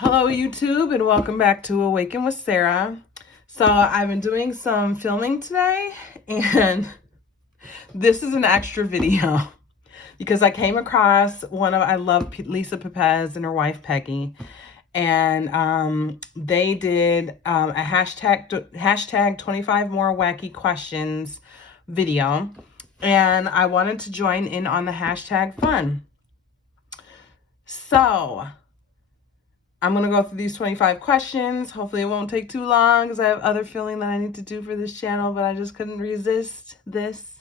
Hello YouTube and welcome back to Awaken with Sarah. So I've been doing some filming today and this is an extra video because I came across I love Lisa Pepez and her wife Peggy, and they did a hashtag 25 more wacky questions video, and I wanted to join in on the hashtag fun. So I'm going to go through these 25 questions. Hopefully it won't take too long because I have other filming that I need to do for this channel, but I just couldn't resist this.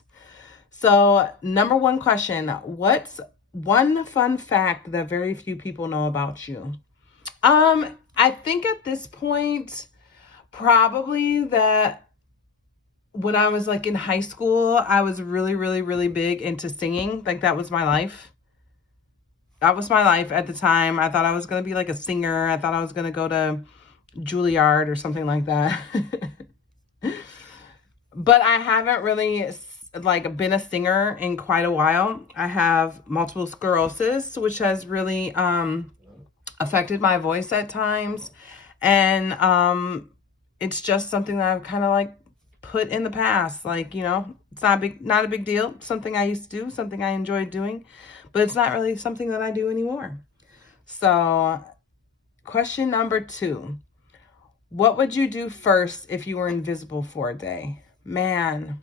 So number one question, what's one fun fact that very few people know about you? I think at this point, probably that when I was like in high school, I was really big into singing. Like that was my life. That was my life at the time. I thought I was going to be like a singer. I thought I was going to go to Juilliard or something like that. But I haven't really like been a singer in quite a while. I have multiple sclerosis, which has really affected my voice at times. And it's just something that I've kind of like put in the past. Like, you know, it's not a big deal. Something I used to do, something I enjoyed doing, but it's not really something that I do anymore. So question number 2, what would you do first if you were invisible for a day? Man,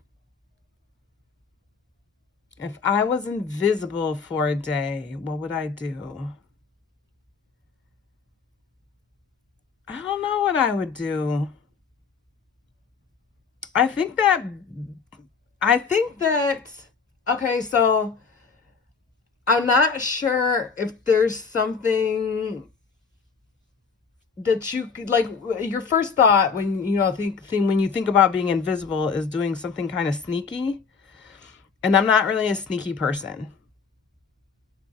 if I was invisible for a day, what would I do? I don't know what I would do. I think that, okay, so I'm not sure if there's something that you could, like, your first thought when you know when you think about being invisible is doing something kind of sneaky, and I'm not really a sneaky person.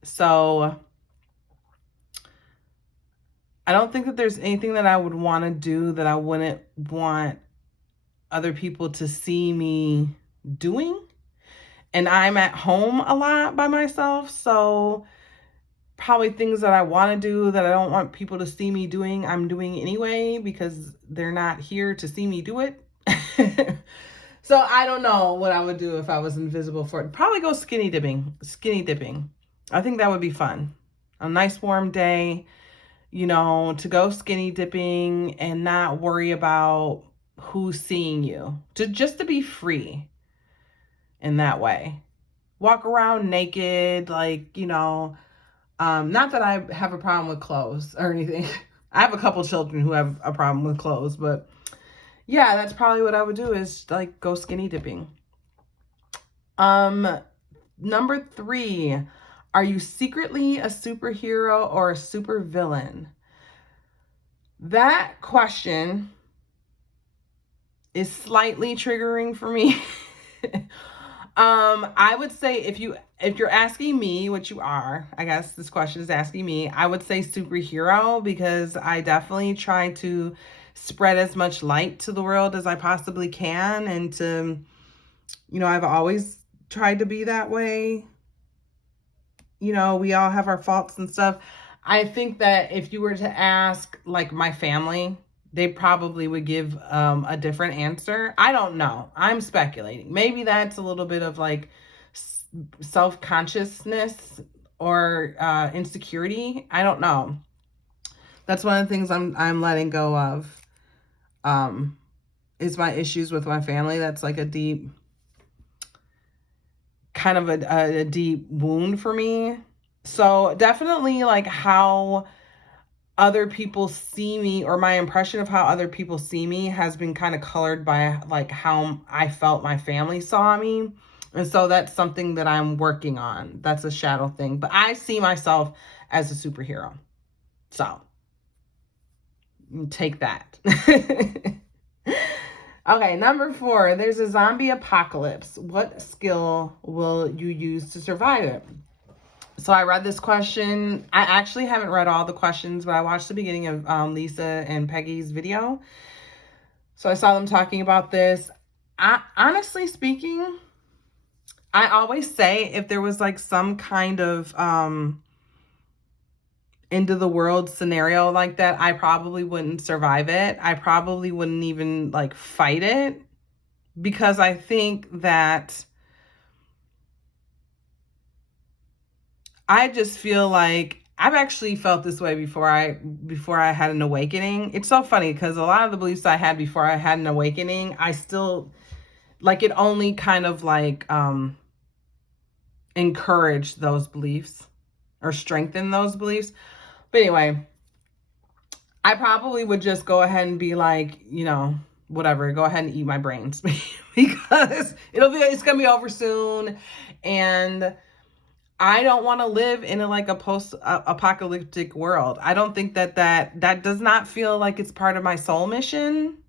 So I don't think that there's anything that I would want to do that I wouldn't want other people to see me doing. And I'm at home a lot by myself, so probably things that I want to do that I don't want people to see me doing, I'm doing anyway because they're not here to see me do it. So I don't know what I would do if I was invisible for it. Probably go skinny dipping. Skinny dipping. I think that would be fun. A nice warm day, you know, to go skinny dipping and not worry about who's seeing you. To be free in that way. Walk around naked, like, you know, not that I have a problem with clothes or anything. I have a couple children who have a problem with clothes, but yeah, that's probably what I would do is like go skinny dipping. Number 3, are you secretly a superhero or a supervillain? That question is slightly triggering for me. I would say if you're asking me, what you are, I guess this question is asking me, I would say superhero because I definitely try to spread as much light to the world as I possibly can, and to, you know, I've always tried to be that way. You know, we all have our faults and stuff. I think that if you were to ask like my family, they probably would give a different answer. I don't know. I'm speculating. Maybe that's a little bit of like self-consciousness or insecurity. I don't know. That's one of the things I'm letting go of. Is my issues with my family. That's like a deep, kind of a deep wound for me. So definitely like how other people see me, or my impression of how other people see me, has been kind of colored by like how I felt my family saw me. And so that's something that I'm working on. That's a shadow thing. But I see myself as a superhero. So take that. Okay, number 4, there's a zombie apocalypse. What skill will you use to survive it? So I read this question. I actually haven't read all the questions, but I watched the beginning of Lisa and Peggy's video. So I saw them talking about this. Honestly speaking, I always say if there was like some kind of end of the world scenario like that, I probably wouldn't survive it. I probably wouldn't even like fight it, because I think that I just feel like I've actually felt this way before I had an awakening. It's so funny because a lot of the beliefs I had before I had an awakening, I still like it only kind of like encouraged those beliefs or strengthened those beliefs. But anyway, I probably would just go ahead and be like, whatever, go ahead and eat my brains because it's going to be over soon. And I don't want to live in a post apocalyptic world. I don't think that does not feel like it's part of my soul mission.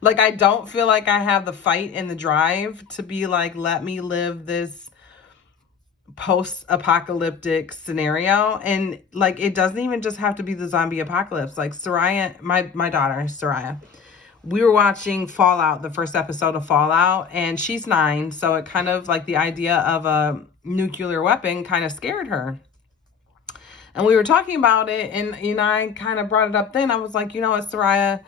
Like, I don't feel like I have the fight and the drive to be like, let me live this post-apocalyptic scenario. And like, it doesn't even just have to be the zombie apocalypse. Like Soraya, my daughter Soraya, we were watching Fallout, the first episode of Fallout, and she's 9, so it kind of like the idea of a nuclear weapon kind of scared her. And we were talking about it, and I kind of brought it up then. I was like, you know what, Soraya,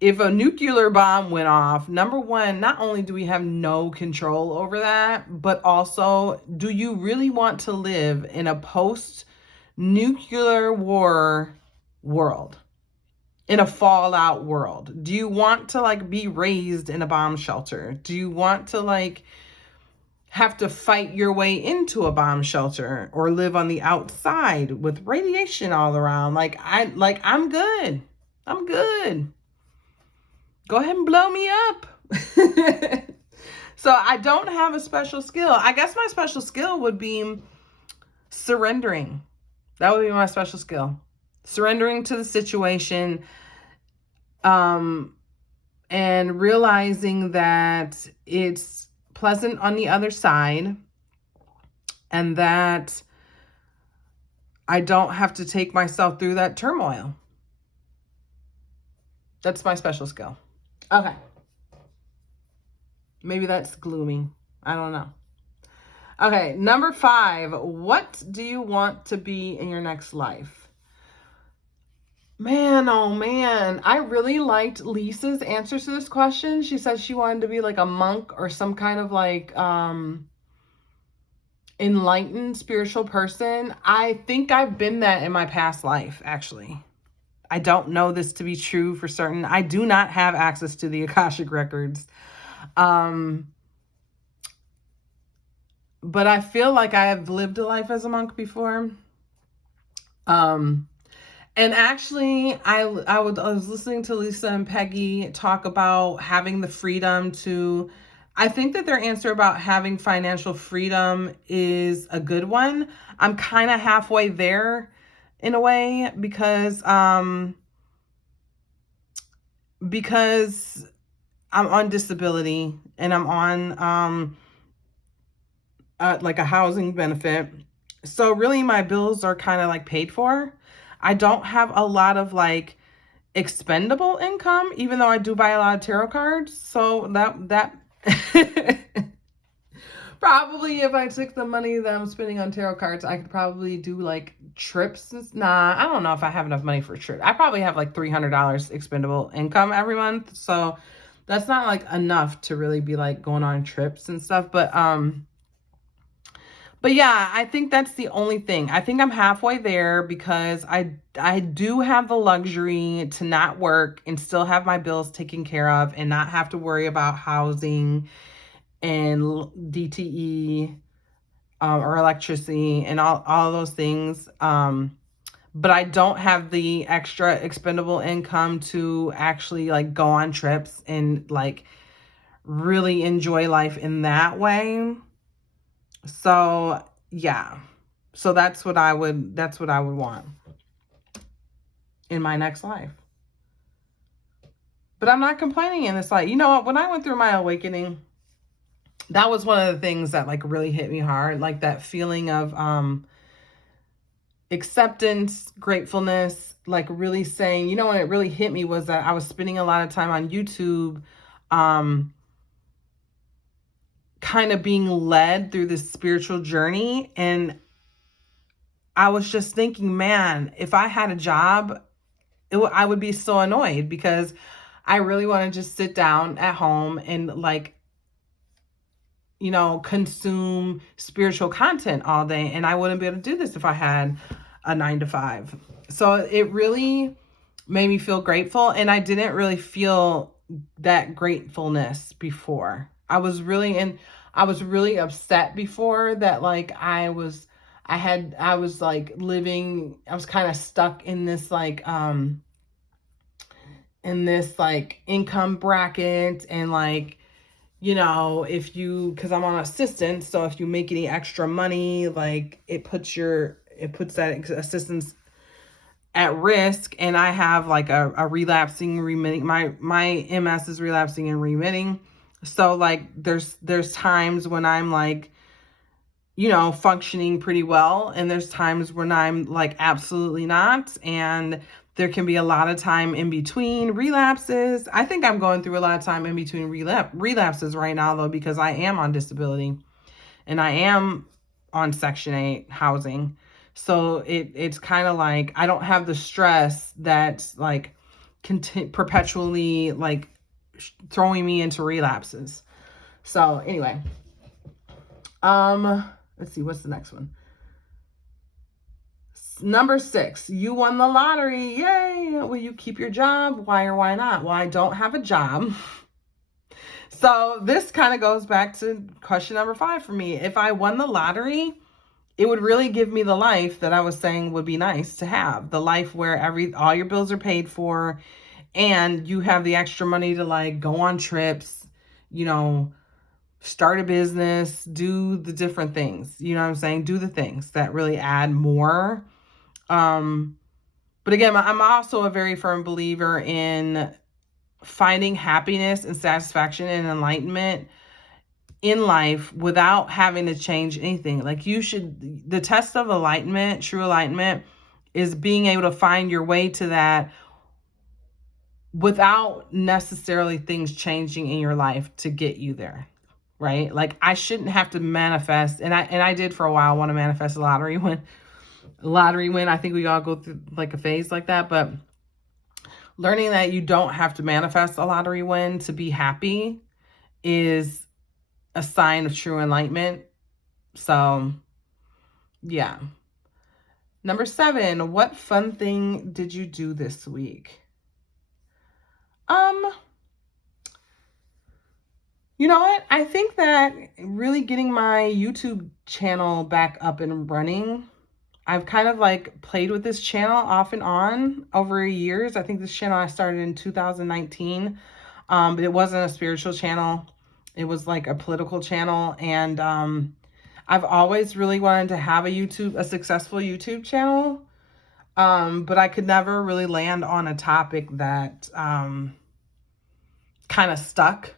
if a nuclear bomb went off, number one, not only do we have no control over that, but also, do you really want to live in a post-nuclear war world? In a fallout world? Do you want to like be raised in a bomb shelter? Do you want to like have to fight your way into a bomb shelter or live on the outside with radiation all around? I'm good. I'm good. Go ahead and blow me up. So I don't have a special skill. I guess my special skill would be surrendering. That would be my special skill. Surrendering to the situation, and realizing that it's pleasant on the other side, and that I don't have to take myself through that turmoil. That's my special skill. Okay. Maybe that's gloomy. I don't know. Okay, number 5. What do you want to be in your next life? Man, oh man. I really liked Lisa's answers to this question. She said she wanted to be like a monk or some kind of like enlightened spiritual person. I think I've been that in my past life, actually. I don't know this to be true for certain. I do not have access to the Akashic records. But I feel like I have lived a life as a monk before. And actually, I was listening to Lisa and Peggy talk about having the freedom to, I think that their answer about having financial freedom is a good one. I'm kind of halfway there in a way because I'm on disability and I'm on like a housing benefit. So really my bills are kind of like paid for. I don't have a lot of like expendable income, even though I do buy a lot of tarot cards. So that probably if I took the money that I'm spending on tarot cards, I could probably do like trips. Nah, I don't know if I have enough money for a trip. I probably have like $300 expendable income every month. So that's not like enough to really be like going on trips and stuff. But yeah, I think that's the only thing. I think I'm halfway there because I do have the luxury to not work and still have my bills taken care of and not have to worry about housing and DTE or electricity and all those things. But I don't have the extra expendable income to actually like go on trips and like really enjoy life in that way. So yeah. So that's what I would want in my next life. But I'm not complaining in this life. You know what? When I went through my awakening, that was one of the things that like really hit me hard. Like that feeling of acceptance, gratefulness, like really saying, when it really hit me was that I was spending a lot of time on YouTube, kind of being led through this spiritual journey. And I was just thinking, man, if I had a job, I would be so annoyed because I really want to just sit down at home and like, consume spiritual content all day. And I wouldn't be able to do this if I had a 9 to 5. So it really made me feel grateful. And I didn't really feel that gratefulness before. I was really upset before that. Like I was like living, I was kind of stuck in this like income bracket, and like, if you, because I'm on assistance, so if you make any extra money, like it puts that assistance at risk. And I have like a relapsing remitting, my MS is relapsing and remitting. So like there's times when I'm like, functioning pretty well, and there's times when I'm like absolutely not. And there can be a lot of time in between relapses. I think I'm going through a lot of time in between relapses right now, though, because I am on disability and I am on Section 8 housing. So it's kind of like I don't have the stress that's like perpetually like throwing me into relapses. So anyway, let's see, what's the next one? Number 6, you won the lottery. Yay! Will you keep your job? Why or why not? Well, I don't have a job. So this kind of goes back to question number 5 for me. If I won the lottery, it would really give me the life that I was saying would be nice to have. The life where all your bills are paid for, and you have the extra money to like go on trips, start a business, do the different things. You know what I'm saying? Do the things that really add more. But again, I'm also a very firm believer in finding happiness and satisfaction and enlightenment in life without having to change anything. Like the test of enlightenment, true enlightenment, is being able to find your way to that without necessarily things changing in your life to get you there. Right? Like I shouldn't have to manifest, and I did for a while want to manifest a lottery win. I think we all go through like a phase like that, but learning that you don't have to manifest a lottery win to be happy is a sign of true enlightenment. So, yeah. Number 7, what fun thing did you do this week? You know what? I think that really getting my YouTube channel back up and running. I've kind of like played with this channel off and on over years. I think this channel I started in 2019. But it wasn't a spiritual channel. It was like a political channel. And I've always really wanted to have a successful YouTube channel. But I could never really land on a topic that kind of stuck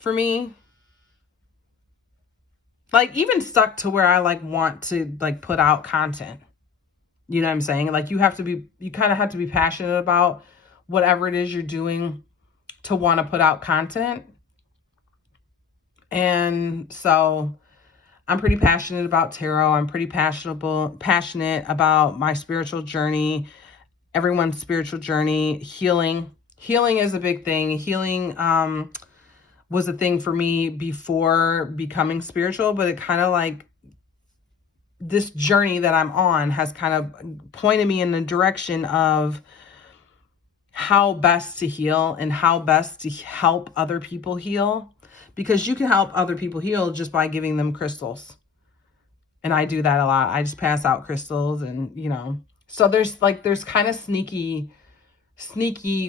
for me. Like even stuck to where I like want to like put out content. You know what I'm saying? Like you kind of have to be passionate about whatever it is you're doing to want to put out content. And so I'm pretty passionate about tarot. I'm pretty passionate about my spiritual journey, everyone's spiritual journey, healing. Healing is a big thing. Healing was a thing for me before becoming spiritual, but it kind of like this journey that I'm on has kind of pointed me in the direction of how best to heal and how best to help other people heal, because you can help other people heal just by giving them crystals. And I do that a lot. I just pass out crystals and, so there's kind of sneaky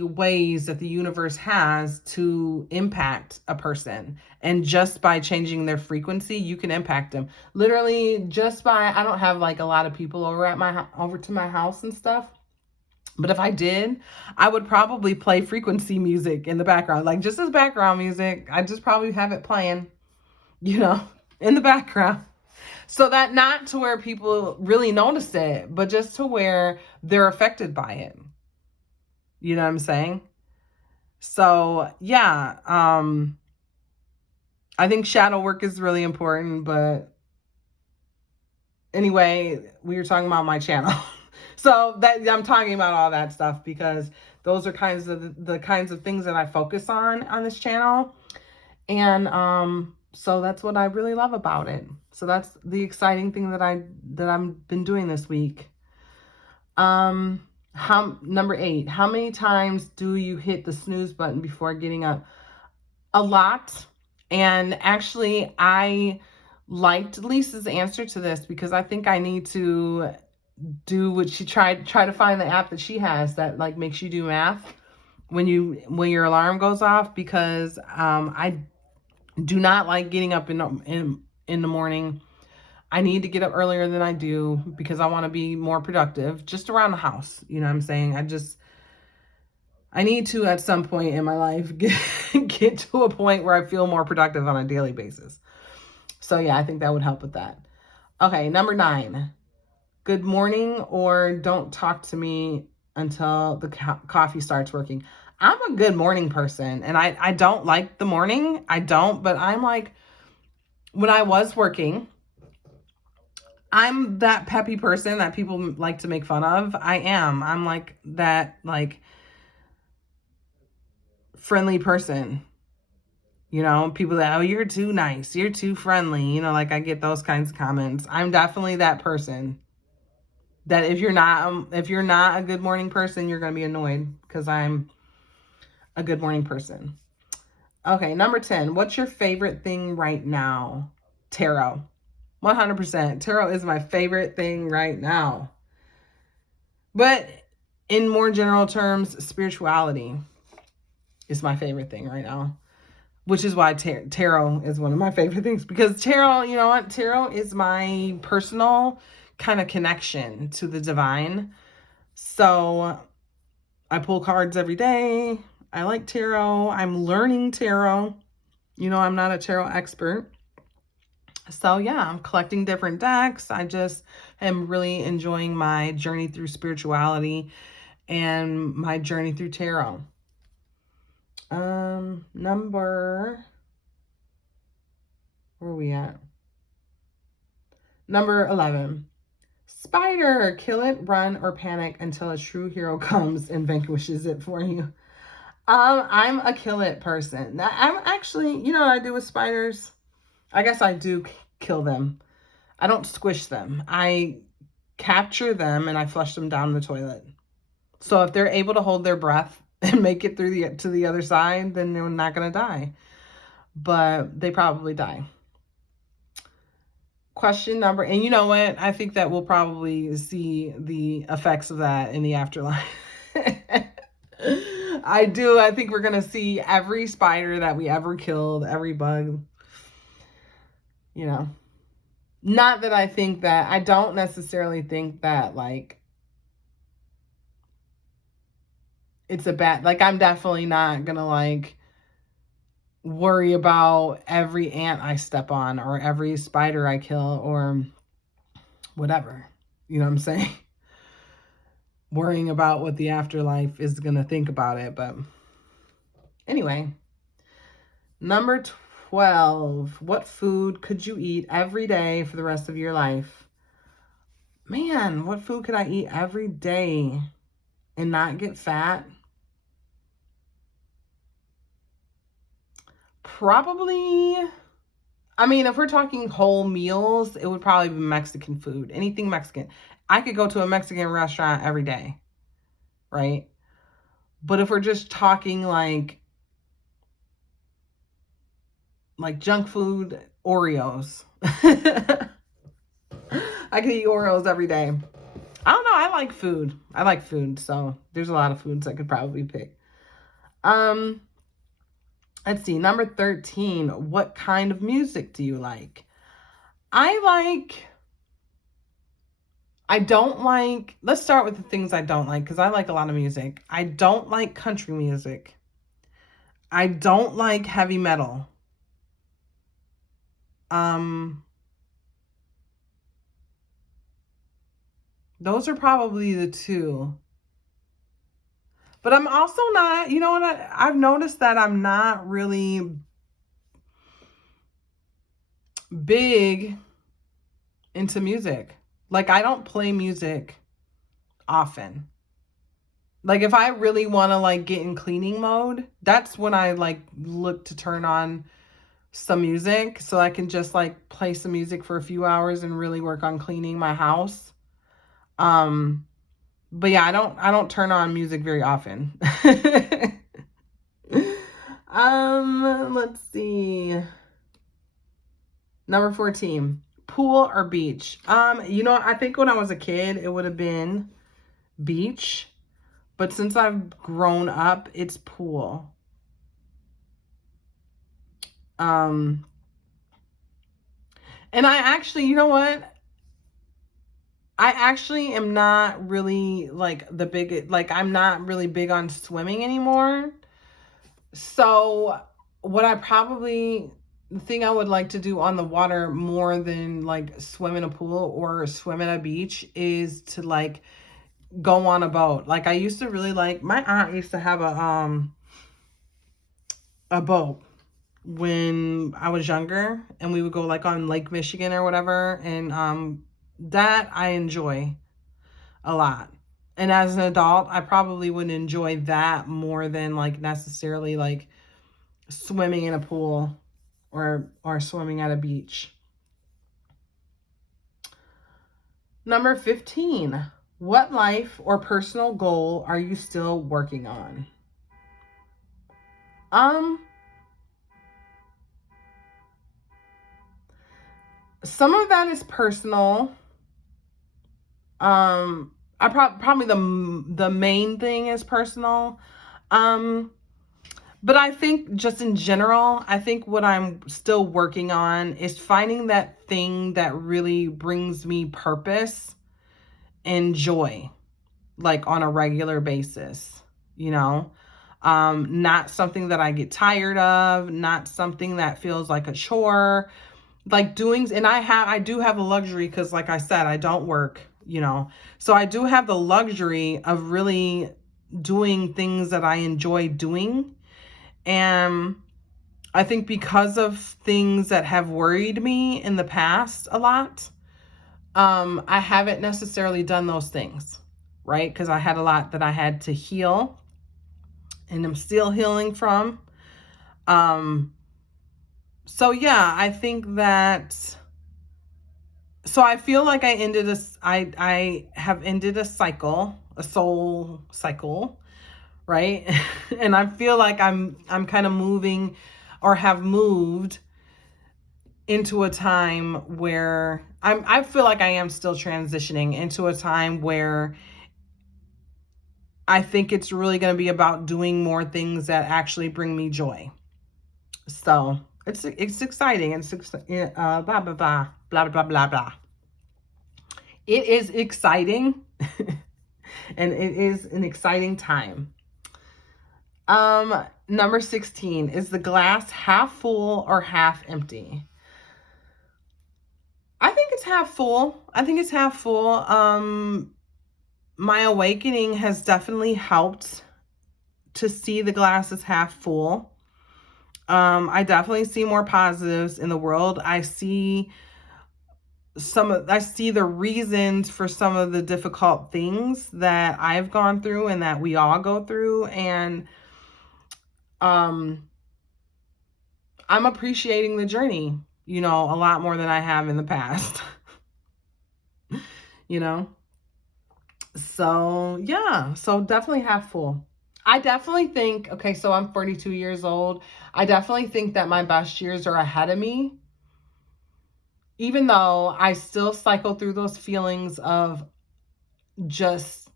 ways that the universe has to impact a person. And just by changing their frequency, you can impact them. Literally just by, I don't have like a lot of people over to my house and stuff. But if I did, I would probably play frequency music in the background, like just as background music. I just probably have it playing, in the background. So that not to where people really notice it, but just to where they're affected by it. You know what I'm saying? So yeah, I think shadow work is really important, but Anyway, we were talking about my channel. So that I'm talking about all that stuff because those are kinds of the kinds of things that I focus on this channel. And so that's what I really love about it. So that's the exciting thing that I've been doing this week. Number 8, how many times do you hit the snooze button before getting up? A lot. And actually, I liked Lisa's answer to this because I think I need to do what she try to find the app that she has that like makes you do math when your alarm goes off, because I do not like getting up in the morning. I need to get up earlier than I do because I want to be more productive just around the house. You know what I'm saying? I need to, at some point in my life, get to a point where I feel more productive on a daily basis. So yeah, I think that would help with that. Okay, number 9. Good morning or don't talk to me until the coffee starts working. I'm a good morning person, and I don't like the morning. I don't, but I'm like, when I was working, I'm that peppy person that people like to make fun of. I'm like that, like, friendly person. You know, people that, oh, you're too nice, you're too friendly. You know, like I get those kinds of comments. I'm definitely that person that if you're not a good morning person, you're going to be annoyed because I'm a good morning person. Okay, number 10. What's your favorite thing right now? Tarot. 100%. Tarot is my favorite thing right now. But in more general terms, spirituality is my favorite thing right now, which is why tarot is one of my favorite things, because tarot, you know what? Tarot is my personal kind of connection to the divine. So I pull cards every day. I like tarot. I'm learning tarot. You know, I'm not a tarot expert. So yeah, I'm collecting different decks. I just am really enjoying my journey through spirituality and my journey through tarot. Where are we at? Number 11. Spider, kill it, run, or panic until a true hero comes and vanquishes it for you. I'm a kill it person. I'm actually, you know what I do with spiders? I guess I do kill them. I don't squish them. I capture them and I flush them down the toilet. So if they're able to hold their breath and make it through to the other side, then they're not going to die. But they probably die. Question number, and you know what? I think that we'll probably see the effects of that in the afterlife. I do. I think we're going to see every spider that we ever killed, every bug. You know, not that I don't necessarily think that, like, it's a bad, like, I'm definitely not going to, like, worry about every ant I step on or every spider I kill or whatever. You know what I'm saying? Worrying about what the afterlife is going to think about it. But anyway, number 12. What food could you eat every day for the rest of your life? Man, what food could I eat every day and not get fat? Probably, I mean, if we're talking whole meals, it would probably be Mexican food. Anything Mexican. I could go to a Mexican restaurant every day, right? But if we're just talking like junk food, Oreos. I could eat Oreos every day. I don't know. I like food. So there's a lot of foods I could probably pick. Let's see. Number 13. What kind of music do you like? Let's start with the things I don't like, because I like a lot of music. I don't like country music. I don't like heavy metal. Those are probably the two. But I'm also not, you know what, I've noticed that I'm not really big into music. Like, I don't play music often. Like, if I really want to like get in cleaning mode, that's when I like look to turn on some music so I can just like play some music for a few hours and really work on cleaning my house. Um, but yeah, I don't turn on music very often. Let's see. Number 14, pool or beach? I think when I was a kid, it would have been beach, but since I've grown up, it's pool. Um, and I actually, you know what? I actually am not really like I'm not really big on swimming anymore. So, what I probably the thing I would like to do on the water more than like swim in a pool or swim at a beach is to like go on a boat. Like I used to really like my aunt used to have a boat when I was younger, and we would go like on Lake Michigan or whatever, and that I enjoy a lot. And as an adult, I probably would enjoy that more than like necessarily like swimming in a pool or swimming at a beach. Number 15. What life or personal goal are you still working on? Um some of that is personal. I probably the main thing is personal. Um but I think just in general, I think what I'm still working on is finding that thing that really brings me purpose and joy, like on a regular basis, you know? Not something that I get tired of, not something that feels like a chore, like doing, and I do have the luxury because like I said, I don't work, so I do have the luxury of really doing things that I enjoy doing. And I think because of things that have worried me in the past a lot, I haven't necessarily done those things, right? Because I had a lot that I had to heal and I'm still healing from. Um, so yeah, I think that, so I feel like I have ended a cycle, a soul cycle, right? And I feel like I'm kind of moving or have moved into a time where I feel like I am still transitioning into a time where I think it's really going to be about doing more things that actually bring me joy. So it's exciting. It's blah blah blah blah blah blah blah. It is exciting, and it is an exciting time. Number 16, is the glass half full or half empty? I think it's half full. I think it's half full. My awakening has definitely helped to see the glass as half full. I definitely see more positives in the world. I see the reasons for some of the difficult things that I've gone through and that we all go through. And um, I'm appreciating the journey, a lot more than I have in the past, you know? So yeah, so definitely half full. I definitely think, okay, so I'm 42 years old. I definitely think that my best years are ahead of me, even though I still cycle through those feelings of just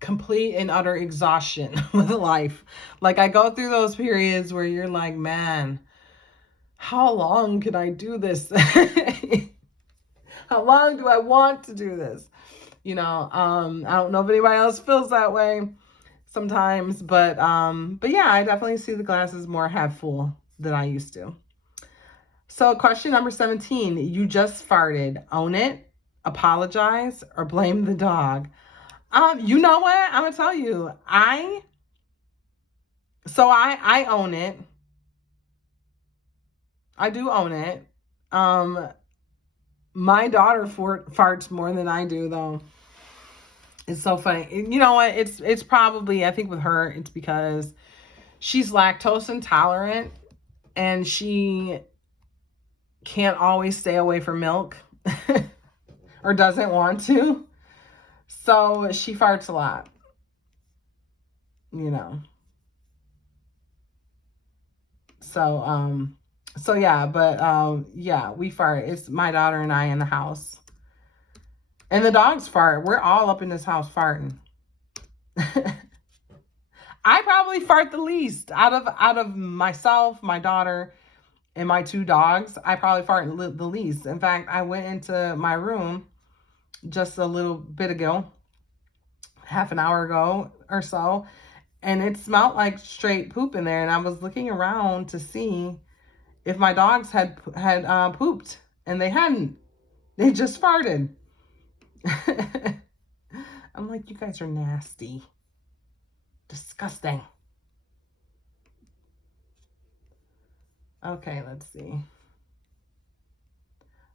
complete and utter exhaustion with life. Like I go through those periods where you're like, man, how long can I do this? How long do I want to do this? I don't know if anybody else feels that way sometimes, but yeah, I definitely see the glasses more half full than I used to. So question number 17, you just farted. Own it, apologize, or blame the dog. You know what? I'm gonna tell you. I own it. I do own it. Um, My daughter farts more than I do, though. It's so funny. You know what? It's probably, I think with her, it's because she's lactose intolerant and she can't always stay away from milk or doesn't want to. So she farts a lot, you know. So yeah, but yeah, we fart. It's my daughter and I in the house. And the dogs fart. We're all up in this house farting. I probably fart the least out of myself, my daughter, and my 2 dogs. I probably fart the least. In fact, I went into my room just a little bit ago, half an hour ago or so, and it smelled like straight poop in there. And I was looking around to see if my dogs had pooped, and they hadn't. They just farted. I'm like, you guys are nasty. Disgusting. Okay, let's see.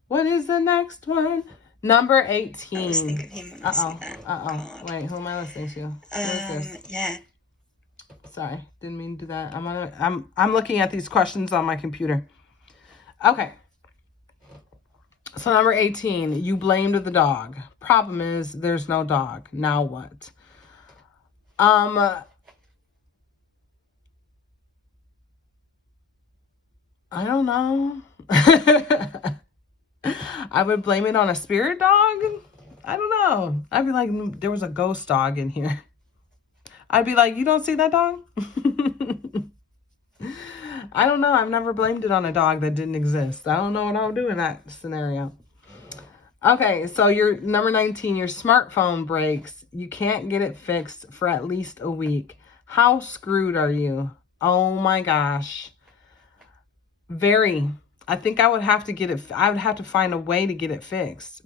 What is the next one? Number 18. I was thinking of him when I see that card. Wait, who am I listening to? Who is this? Yeah. Sorry, didn't mean to do that. I'm looking at these questions on my computer. Okay. So number 18, you blamed the dog. Problem is, there's no dog. Now what? I don't know. I would blame it on a spirit dog. I don't know. I'd be like, there was a ghost dog in here. I'd be like, you don't see that dog? I don't know. I've never blamed it on a dog that didn't exist. I don't know what I would do in that scenario. Okay, so your number 19, your smartphone breaks. You can't get it fixed for at least a week. How screwed are you? Oh my gosh. Very. I think I would have to get it. I would have to find a way to get it fixed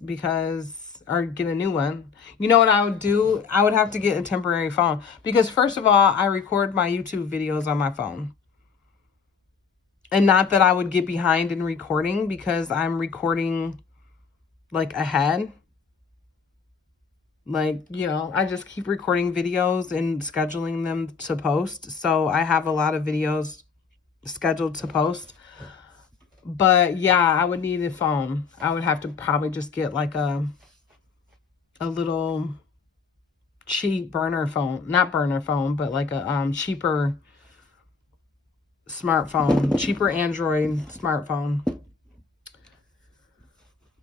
or get a new one. You know what I would do? I would have to get a temporary phone because first of all, I record my YouTube videos on my phone. And not that I would get behind in recording because I'm recording like ahead. Like, you know, I just keep recording videos and scheduling them to post. So I have a lot of videos scheduled to post. But yeah, I would need a phone. I would have to probably just get like a little cheap burner phone. Not burner phone, but like a cheaper smartphone. Cheaper Android smartphone.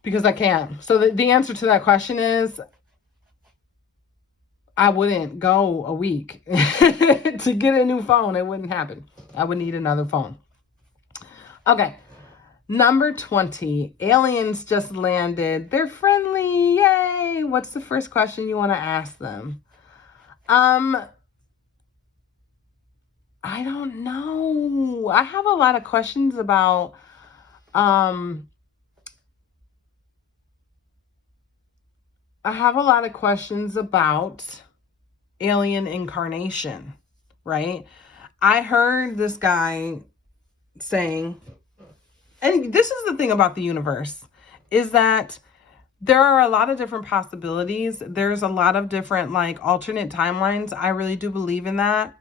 Because I can't. So the answer to that question is I wouldn't go a week to get a new phone. It wouldn't happen. I would need another phone. Okay. Number 20. Aliens just landed. They're friendly. Yay. What's the first question you want to ask them? I don't know. I have a lot of questions about alien incarnation, right? I heard this guy saying, and this is the thing about the universe, is that there are a lot of different possibilities. There's a lot of different like alternate timelines. I really do believe in that.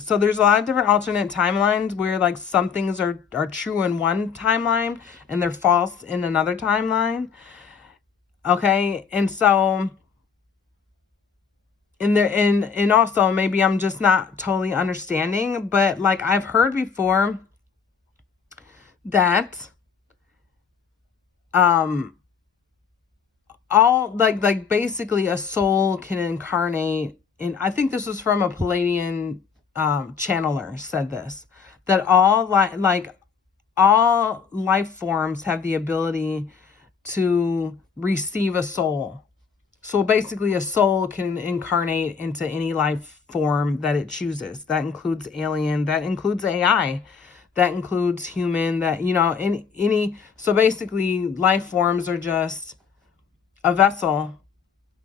So there's a lot of different alternate timelines where like some things are true in one timeline and they're false in another timeline. Okay. And so and also maybe I'm just not totally understanding, but like I've heard before that all like basically a soul can incarnate in, I think this was from a Palladian channeler said this, that all life forms have the ability to receive a soul. So basically a soul can incarnate into any life form that it chooses. That includes alien, that includes AI, that includes human, that, you know, any so basically life forms are just a vessel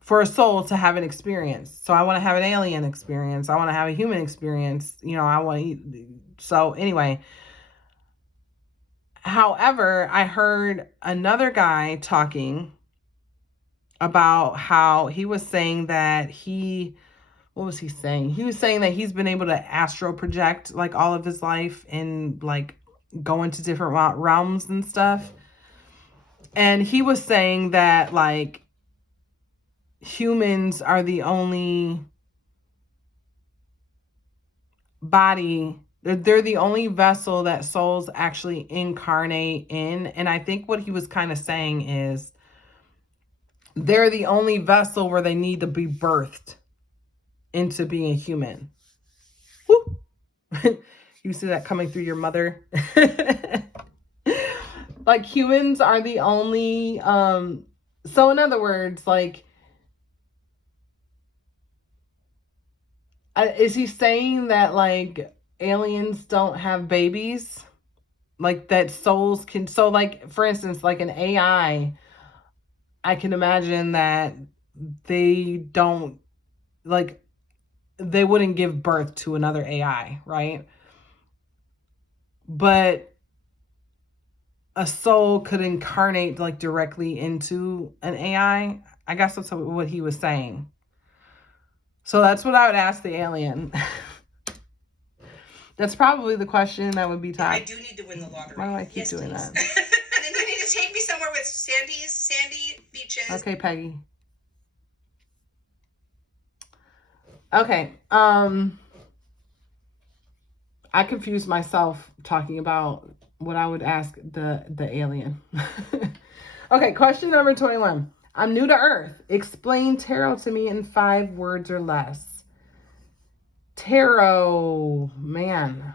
for a soul to have an experience. So I want to have an alien experience. I want to have a human experience. You know, so anyway, However, I heard another guy talking about how he was saying that what was he saying? He was saying that he's been able to astral project like all of his life and like go into different realms and stuff. And he was saying that like humans are the only body, they're the only vessel that souls actually incarnate in. And I think what he was kind of saying is they're the only vessel where they need to be birthed into being a human. Woo! You see that coming through your mother? Like humans are the only, so in other words, like, is he saying that like aliens don't have babies? Like that souls can, so like, for instance, like an AI, I can imagine that they don't, like, they wouldn't give birth to another AI, right? But a soul could incarnate like directly into an AI. I guess that's what he was saying. So that's what I would ask the alien. That's probably the question that would be top. I do need to win the lottery. Why do I keep doing that? And then you need to take me somewhere with sandy beaches. Okay, Peggy. Okay. I confused myself talking about what I would ask the alien. Okay, question number 21. I'm new to Earth. Explain tarot to me in 5 words or less. Tarot, man.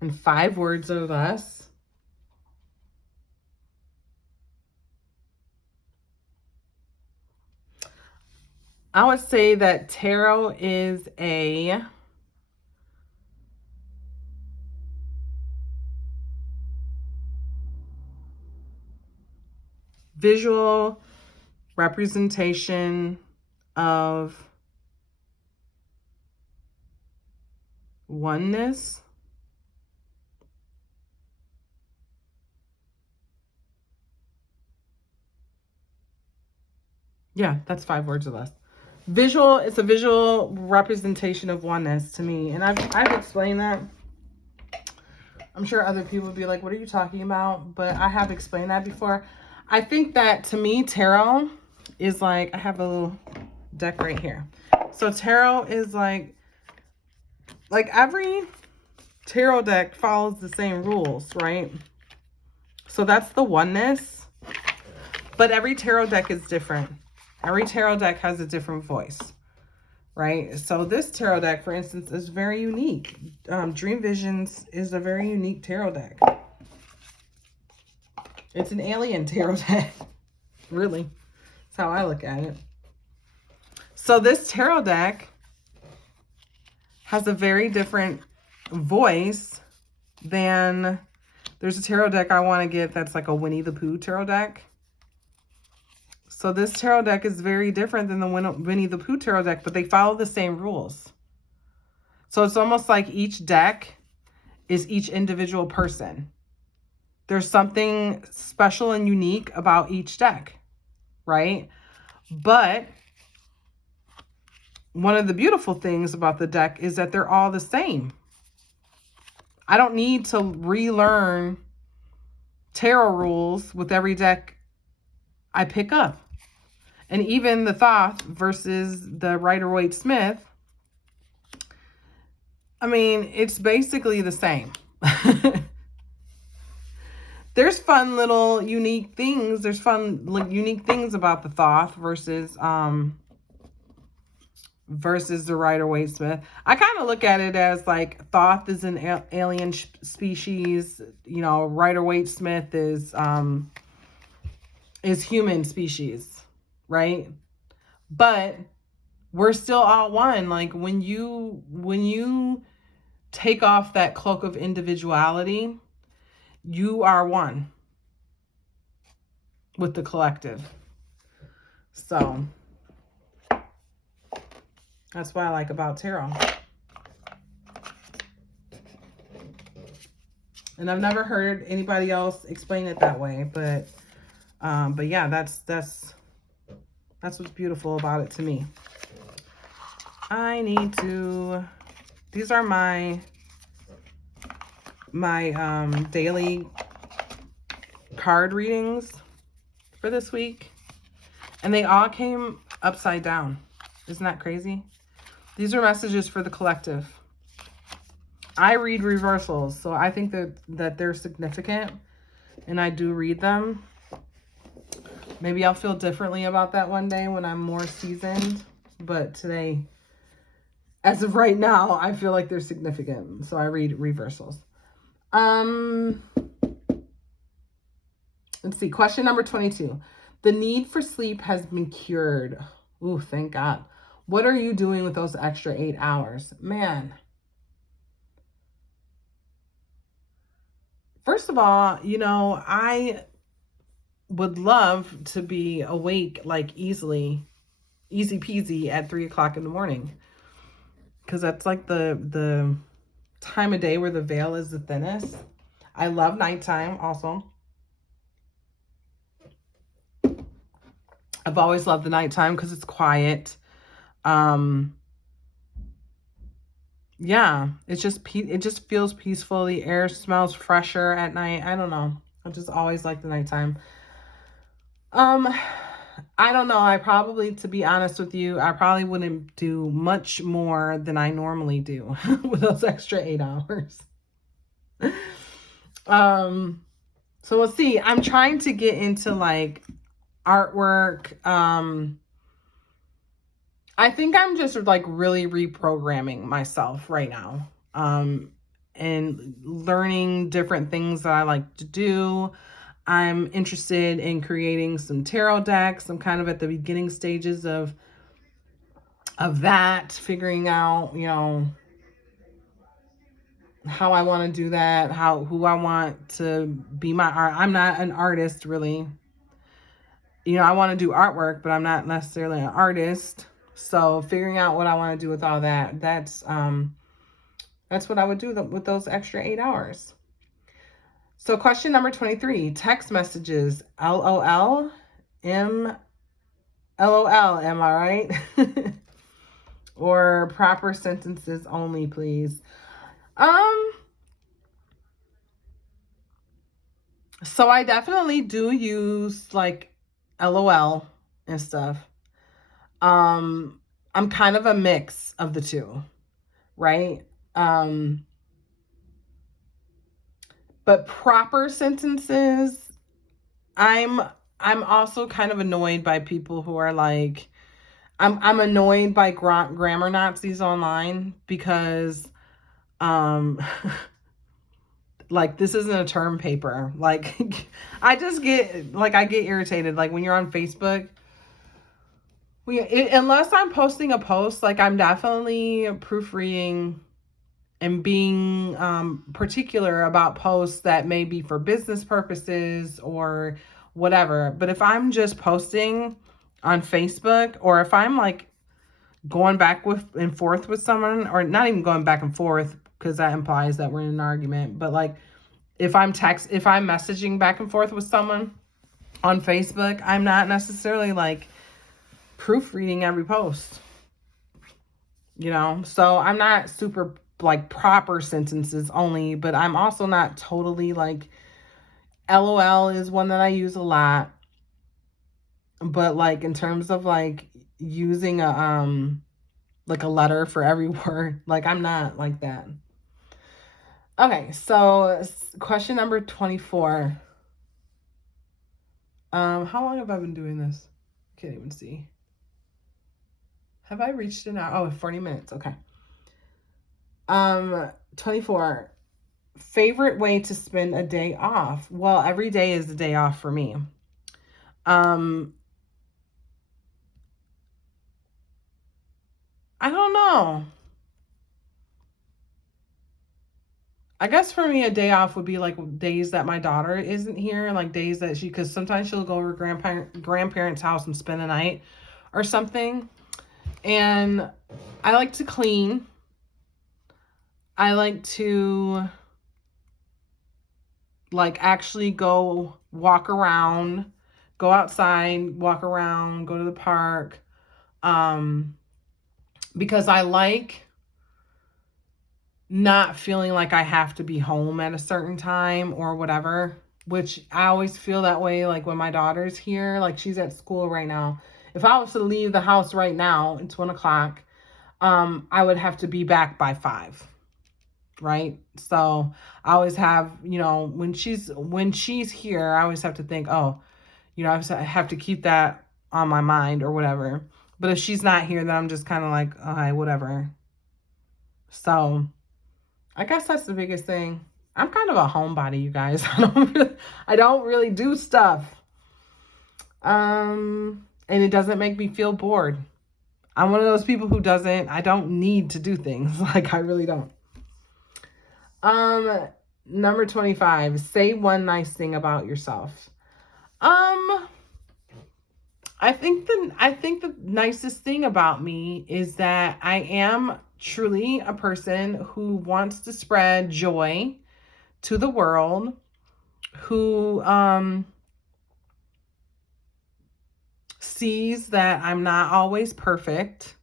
In 5 words or less. I would say that tarot is a visual representation of oneness. Yeah, that's 5 words or less. Visual, it's a visual representation of oneness to me. And I've explained that. I'm sure other people would be like, what are you talking about? But I have explained that before. I think that to me, tarot is like, I have a little deck right here. So tarot is like every tarot deck follows the same rules, right? So that's the oneness. But every tarot deck is different. Every tarot deck has a different voice, right? So this tarot deck, for instance, is very unique. Dream Visions is a very unique tarot deck. It's an alien tarot deck, really. That's how I look at it. So this tarot deck has a very different voice than, there's a tarot deck I want to get that's like a Winnie the Pooh tarot deck. So this tarot deck is very different than the Winnie the Pooh tarot deck, but they follow the same rules. So it's almost like each deck is each individual person. There's something special and unique about each deck, right? But one of the beautiful things about the deck is that they're all the same. I don't need to relearn tarot rules with every deck I pick up. And even the Thoth versus the Rider-Waite-Smith, I mean, it's basically the same. There's fun little unique things. There's fun unique things about the Thoth versus the Rider-Waite-Smith. I kind of look at it as like Thoth is an alien species, you know, Rider-Waite-Smith is human species, right? But we're still all one. Like when you take off that cloak of individuality, you are one with the collective. So that's what I like about tarot. And I've never heard anybody else explain it that way, but yeah, that's what's beautiful about it to me. I need to, these are my daily card readings for this week. And they all came upside down. Isn't that crazy? These are messages for the collective. I read reversals, so I think that they're significant, and I do read them. Maybe I'll feel differently about that one day when I'm more seasoned, but today, as of right now, I feel like they're significant, so I read reversals. Let's see. Question number 22. The need for sleep has been cured. Ooh, thank God. What are you doing with those extra 8 hours? Man. First of all, I would love to be awake like easy peasy at 3 o'clock in the morning. Because that's like the time of day where the veil is the thinnest. I love nighttime also. I've always loved the nighttime because it's quiet. Yeah, it just feels peaceful. The air smells fresher at night. I don't know. I just always like the nighttime. I don't know. To be honest with you, I probably wouldn't do much more than I normally do with those extra 8 hours. So we'll see. I'm trying to get into like artwork. I think I'm just like really reprogramming myself right now. And learning different things that I like to do. I'm interested in creating some tarot decks. I'm kind of at the beginning stages of that, figuring out, how I want to do that, who I want to be my art. I'm not an artist really. I want to do artwork, but I'm not necessarily an artist. So figuring out what I want to do with all that, that's what I would do with those extra 8 hours. So question number 23, text messages, LOL, LOL, am I right? Or proper sentences only, please. So I definitely do use like LOL and stuff. I'm kind of a mix of the two, right? But proper sentences, I'm also kind of annoyed by people who are like, I'm annoyed by grammar Nazis online because like this isn't a term paper. Like I get irritated like when you're on Facebook. Unless I'm posting a post, like I'm definitely proofreading and being particular about posts that may be for business purposes or whatever. But if I'm just posting on Facebook, or if I'm like going back and forth with someone, or not even going back and forth because that implies that we're in an argument, but like if I'm messaging back and forth with someone on Facebook, I'm not necessarily like proofreading every post, so I'm not super like proper sentences only, but I'm also not totally like LOL is one that I use a lot, but like in terms of like using a letter for every word, like I'm not like that. Okay, so question number 24. How long have I been doing this? Can't even see. Have I reached an hour? Oh, 40 minutes. Okay. 24. Favorite way to spend a day off? Well, every day is a day off for me. I don't know. I guess for me, a day off would be like days that my daughter isn't here, like days that because sometimes she'll go over grandparents' house and spend a night or something. And I like to clean. I like to like actually go walk around, go outside, walk around, go to the park. Because I like not feeling like I have to be home at a certain time or whatever, which I always feel that way. Like when my daughter's here, like she's at school right now. If I was to leave the house right now, it's 1 o'clock, I would have to be back by 5. Right. So I always have, when she's here, I always have to think, oh, I have to keep that on my mind or whatever. But if she's not here, then I'm just kind of like, all right, whatever. So I guess that's the biggest thing. I'm kind of a homebody, you guys. I don't really do stuff. And it doesn't make me feel bored. I'm one of those people who I don't need to do things. Like I really don't. Number 25, say one nice thing about yourself. I think the nicest thing about me is that I am truly a person who wants to spread joy to the world, who sees that I'm not always perfect.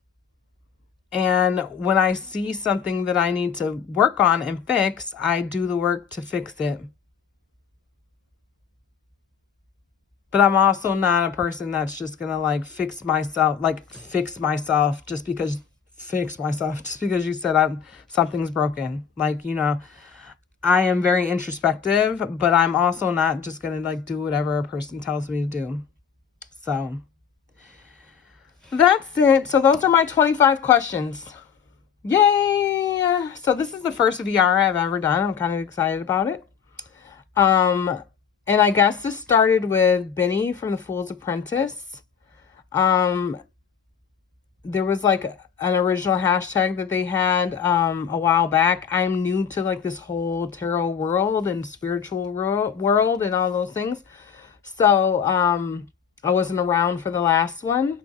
And when I see something that I need to work on and fix, I do the work to fix it. But I'm also not a person that's just going to fix myself just because you said something's broken. I am very introspective, but I'm also not just going to do whatever a person tells me to do. So that's it. So those are my 25 questions. Yay! So this is the first VR I've ever done. I'm kind of excited about it. And I guess this started with Benny from The Fool's Apprentice. There was an original hashtag that they had a while back. I'm new to this whole tarot world and spiritual world and all those things. So I wasn't around for the last one,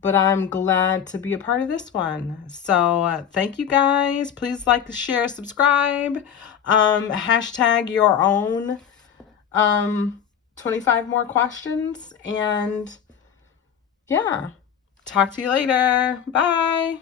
but I'm glad to be a part of this one. So thank you guys. Please like, share, subscribe. Hashtag your own 25 more questions. And yeah, talk to you later. Bye.